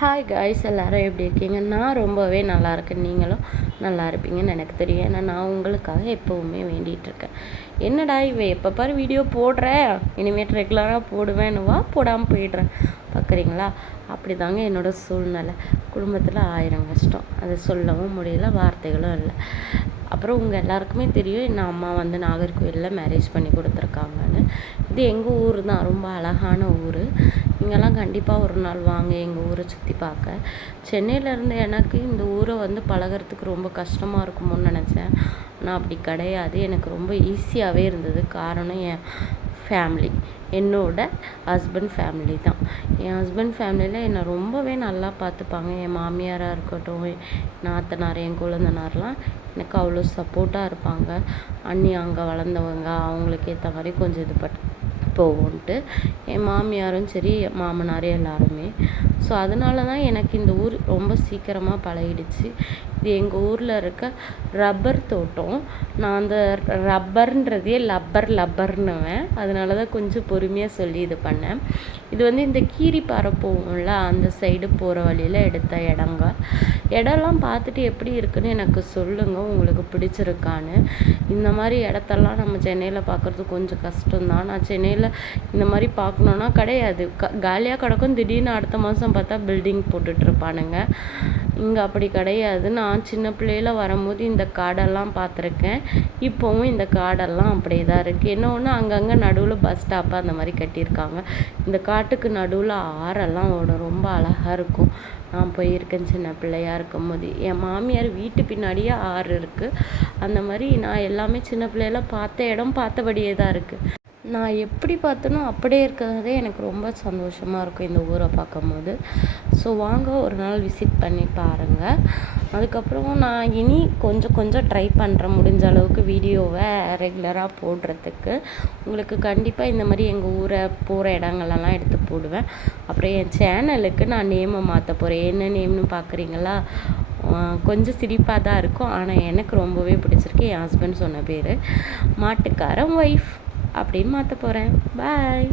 Hi guys, எல்லோரும் எப்படி இருக்கீங்க? நான் ரொம்பவே நல்லா இருக்கேன். நீங்களும் நல்லா இருப்பீங்கன்னு எனக்கு தெரியும். ஏன்னா நான் உங்களுக்காக எப்போவுமே வேண்டிகிட்ருக்கேன். என்னடா எப்போ பாரு வீடியோ போடுறேன், இனிமேட்டு ரெகுலராக போடுவேன்னுவா, போடாமல் போயிடுறேன் பார்க்குறீங்களா? அப்படி தாங்க என்னோடய சூழ்நிலை. குடும்பத்தில் 1000 கஷ்டம், அதை சொல்லவும் முடியல, வார்த்தைகளும் இல்லை. அப்புறம் உங்கள் எல்லாருக்குமே தெரியும், என் அம்மா வந்து நாகர்கோவிலில் மேரேஜ் பண்ணி கொடுத்துருக்காங்கன்னு. இது எங்கள் ஊர் தான், ரொம்ப அழகான ஊர். இங்கெல்லாம் கண்டிப்பாக ஒரு நாள் வாங்க எங்கள் ஊரை சுற்றி பார்க்க. சென்னையிலேருந்து எனக்கு இந்த ஊரை வந்து பழகிறதுக்கு ரொம்ப கஷ்டமாக இருக்குமோன்னு நினச்சேன். ஆனால் அப்படி கிடையாது, எனக்கு ரொம்ப ஈஸியாகவே இருந்தது. காரணம் என் ஃபேமிலி, என்னோட ஹஸ்பண்ட் ஃபேமிலி தான். என் ஹஸ்பண்ட் ஃபேமிலியில் என்னை ரொம்பவே நல்லா பார்த்துப்பாங்க. என் மாமியாராக இருக்கட்டும், நாத்தனார், என் குழந்தனார்லாம் எனக்கு அவ்வளோ சப்போர்ட்டாக இருப்பாங்க. அண்ணி அங்கே வளர்ந்தவங்க, அவங்களுக்கு ஏற்ற மாதிரி கொஞ்சம் இது போவோன்ட்டு என் மாமியாரும் சரி, மாமனார் எல்லாருமே. ஸோ அதனால தான் எனக்கு இந்த ஊர் ரொம்ப சீக்கிரமாக பழகிடுச்சு. இது எங்கள் ஊரில் இருக்க ரப்பர் தோட்டம். நான் அந்த ரப்பர்ன்றதையே லப்பர்னுவேன். அதனால தான் கொஞ்சம் பொறுமையாக சொல்லி இது பண்ணேன். இது வந்து இந்த கீரிப்பாறை போகும்ல, அந்த சைடு போகிற வழியில் எடுத்த இடம்லாம் பார்த்துட்டு எப்படி இருக்குன்னு எனக்கு சொல்லுங்கள், உங்களுக்கு பிடிச்சிருக்கான்னு. இந்த மாதிரி இடத்தெல்லாம் நம்ம சென்னையில் பார்க்குறது கொஞ்சம் கஷ்டம்தான். நான் சென்னையில் இந்த மாதிரி பார்க்கணுன்னா கிடையாது, காலியாக கிடக்கும். திடீர்னு அடுத்த மாதம் பார்த்தா பில்டிங் போட்டுட்ருப்பானுங்க. இங்கே அப்படி கிடையாது. நான் சின்ன பிள்ளையில வரும்போது இந்த காடெல்லாம் பார்த்துருக்கேன். இப்போவும் இந்த காடெல்லாம் அப்படியே தான் இருக்குது. என்ன ஒன்று, அங்கங்கே நடுவில் பஸ் ஸ்டாப்பு அந்த மாதிரி கட்டியிருக்காங்க. இந்த காட்டுக்கு நடுவில் ஆறெல்லாம் ஓடும், ரொம்ப அழகாக இருக்கும். நான் போயிருக்கேன் சின்ன பிள்ளையாக இருக்கும்போது. என் மாமியார் வீட்டு பின்னாடியே ஆறு இருக்குது. அந்த மாதிரி நான் எல்லாமே சின்ன பிள்ளையில பார்த்த இடம் பார்த்தபடியே தான் இருக்குது. நான் எப்படி பார்த்தனோ அப்படியே இருக்கிறதே எனக்கு ரொம்ப சந்தோஷமாக இருக்கும் இந்த ஊரை பார்க்கும்போது. ஸோ வாங்க ஒரு நாள் விசிட் பண்ணி பாருங்கள். அதுக்கப்புறம் நான் இனி கொஞ்சம் ட்ரை பண்ணுறேன், முடிஞ்ச அளவுக்கு வீடியோவை ரெகுலராக போடுறதுக்கு. உங்களுக்கு கண்டிப்பாக இந்த மாதிரி எங்கள் ஊரை போகிற இடங்களெல்லாம் எடுத்து போடுவேன். அப்புறம் என் சேனலுக்கு நான் நேமை மாற்ற போகிறேன். என்ன நேம்னு பார்க்குறீங்களா? கொஞ்சம் சிரிப்பாக தான் இருக்கும், ஆனால் எனக்கு ரொம்பவே பிடிச்சிருக்கு. என் ஹஸ்பண்ட் சொன்ன பேர் மாட்டுக்காரன் ஒய்ஃப் அப்படின்னு மாற்ற போகிறேன். பாய்.